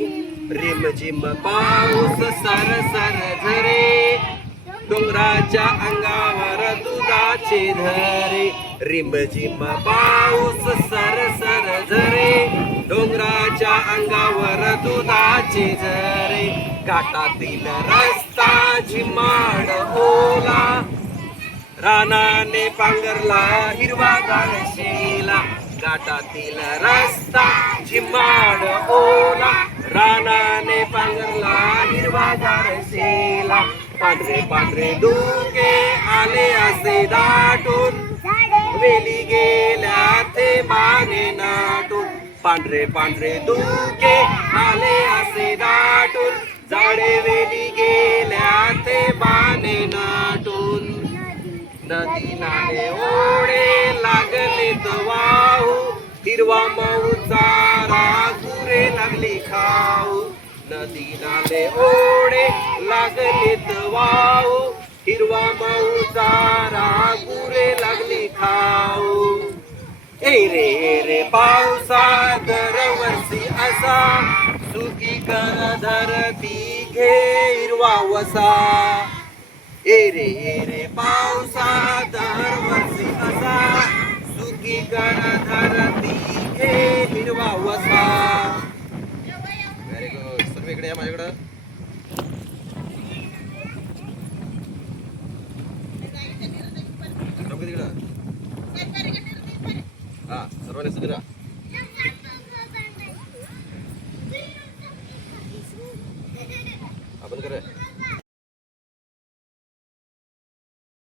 रिमझिम पाऊस sir sir झरे, डोंगराच्या अंगावर दुधाचे धरे. रिमझिम पाऊस सर सर झरे, डोंगराच्या अंगावर दुधाचे झरे. घाटातील रस्ता झिम्माड ओला, रानाने पांघरला हिरवागार शेला. घाटातील रस्ता झिम्माड ओला, रानाने पांघरला हिरवागार शेला. पांढरे पांढरे डोके आले असे दाटून, वेली गेल्या ते माने नाटून. पांढरे पांढरे डोके आले असे दाटून, झाडे वेली गेल्या ते माने नाटून. नदी नाले ओढे लागलेत वाहू, हिरवा मऊ चारा गुरे लागली खाऊ. नदी नाले ओढे लागलेत वाहू, हिरवा मऊ चारा गुरे लागली खाऊ. ए रे पावसा दरवर्षी असा, सुकी कर धरती घे हिरवा वसा. ए रे पावसा दरवर्षी असा, सुकी कर धरती घे हिरवा वसा. Very good. सर्व इकडे या माझ्याकडं. तिकडं हा सर्वांनी सुद्धा